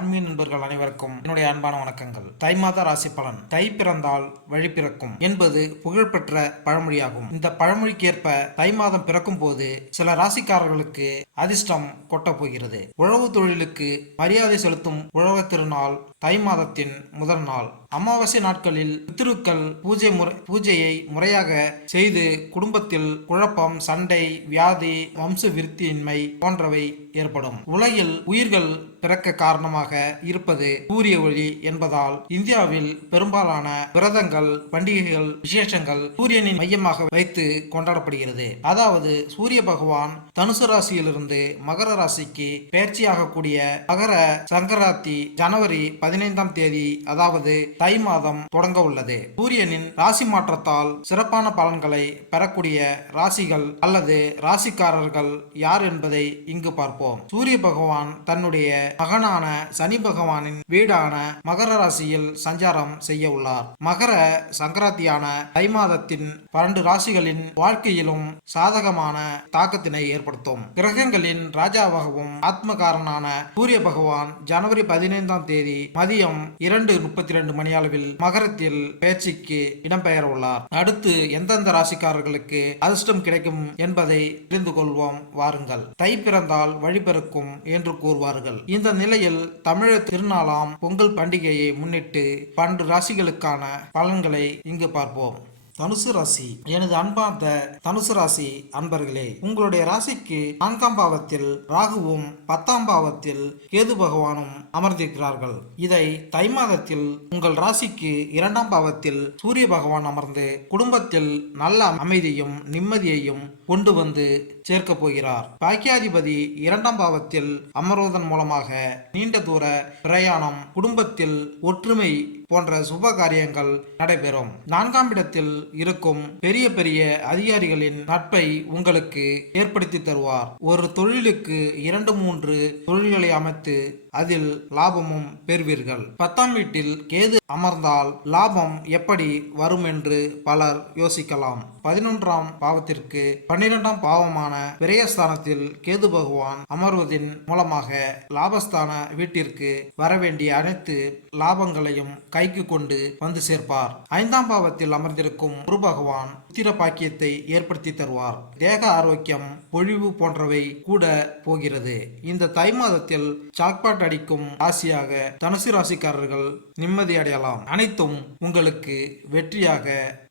ஆன்மீக நண்பர்கள் அனைவருக்கும் என்னுடைய அன்பான வணக்கங்கள். தை மாத ராசி பலன். தை பிறந்தால் வழி பிறக்கும் என்பது புகழ்பெற்ற பழமொழியாகும். இந்த பழமொழிக்கு ஏற்ப தை மாதம் பிறக்கும் போது சில ராசிக்காரர்களுக்கு அதிர்ஷ்டம் கொட்டப் போகிறது. உழவு தொழிலுக்கு மரியாதை செலுத்தும் உழவர் திருநாள் தை மாதத்தின் முதல் நாள். அமாவாசை நாட்களில் பித்திருக்கள் பூஜை முறை பூஜையை முறையாக செய்து குடும்பத்தில் குழப்பம் சண்டை வியாதி வம்ச விருத்தியின்மை போன்றவை ஏற்படும். உலகில் உயிர்கள் பிறக்க காரணமாக இருப்பது சூரிய ஒளி என்பதால் இந்தியாவில் பெரும்பாலான விரதங்கள் பண்டிகைகள் விசேஷங்கள் சூரியனின் மையமாக வைத்து கொண்டாடப்படுகிறது. அதாவது சூரிய பகவான் தனுசு ராசியிலிருந்து மகர ராசிக்கு பயிற்சியாகக்கூடிய மகர சங்கராத்தி ஜனவரி பதினைந்தாம் தேதி அதாவது தை மாதம் தொடங்க உள்ளது. சூரியனின் ராசி மாற்றத்தால் சிறப்பான பலன்களை பெறக்கூடிய ராசிகள் அல்லது ராசிக்காரர்கள் யார் என்பதை இங்கு பார்ப்போம். சூரிய பகவான் தன்னுடைய மகனான சனி பகவானின் வீடான மகர ராசியில் சஞ்சாரம் செய்ய உள்ளார். மகர சங்கராந்தியான தை மாதத்தின் பன்னெண்டு ராசிகளின் வாழ்க்கையிலும் சாதகமான தாக்கத்தினை ஏற்படுத்தும். கிரகங்களின் ராஜாவாகவும் ஆத்மகாரனான சூரிய பகவான் ஜனவரி பதினைந்தாம் தேதி மதியம் இரண்டு முப்பத்தி ரெண்டு மணி அளவில் மகரத்தில் பேச்சுக்கு இடம்பெயர உள்ளார். அடுத்து எந்தெந்த ராசிக்காரர்களுக்கு அதிர்ஷ்டம் கிடைக்கும் என்பதை தெரிந்து கொள்வோம். வாருங்கள். தை பிறந்தால் வழிபிறக்கும் என்று கூறுவார்கள். இந்த நிலையில் தமிழர் திருநாளாம் பொங்கல் பண்டிகையை முன்னிட்டு பன்னெண்டு ராசிகளுக்கான பலன்களை இங்கு பார்ப்போம். தனுசு ராசி. எனது அன்பார்ந்த தனுசு ராசி அன்பர்களே உங்களுடைய ராசிக்கு நான்காம் பாவத்தில் ராகுவும் பத்தாம் பாவத்தில் கேது பகவானும் அமர்ந்திருக்கிறார்கள். இதை தை மாதத்தில் உங்கள் ராசிக்கு இரண்டாம் பாவத்தில் சூரிய பகவான் அமர்ந்து குடும்பத்தில் நல்ல அமைதியும் நிம்மதியையும் கொண்டு வந்து சேர்க்கப் போகிறார் பாக்கியாதிபதி இரண்டாம் பாவத்தில் அமர்வதன் மூலமாக நீண்ட தூர பிரயாணம் குடும்பத்தில் ஒற்றுமை போன்ற சுப காரியங்கள் நடைபெறும். நான்காம் இடத்தில் இருக்கும் பெரிய பெரிய அதிகாரிகளின் நட்பை உங்களுக்கு ஏற்படுத்தி தருவார். ஒரு தொழிலுக்கு இரண்டு மூன்று தொழில்களை அமைத்து அதில் லாபமும் பெறுவீர்கள். பத்தாம் வீட்டில் கேது அமர்ந்தால் லாபம் எப்படி வரும் என்று பலர் யோசிக்கலாம். பதினொன்றாம் பாவத்திற்கு பன்னிரெண்டாம் பாவமான விரயஸ்தானத்தில் கேது பகவான் அமர்வதின் மூலமாக லாபஸ்தான வீட்டிற்கு வரவேண்டிய அனைத்து லாபங்களையும் கைக்கு கொண்டு வந்து சேர்ப்பார். ஐந்தாம் பாவத்தில் அமர்ந்திருக்கும் குரு பகவான் புத்திர பாக்கியத்தை ஏற்படுத்தி தருவார். தேக ஆரோக்கியம் பொழிவு போன்றவை கூட போகிறது. இந்த தை மாதத்தில் சாக்பாட் அடிக்கும் ராசியாக தனுசு ராசிக்காரர்கள் நிம்மதி அடையலாம். அனைத்தும் உங்களுக்கு வெற்றியாக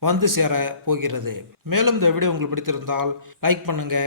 வந்து சேர போகிறது. மேலும் இந்த வீடியோ உங்களுக்கு பிடித்திருந்தால் லைக் பண்ணுங்க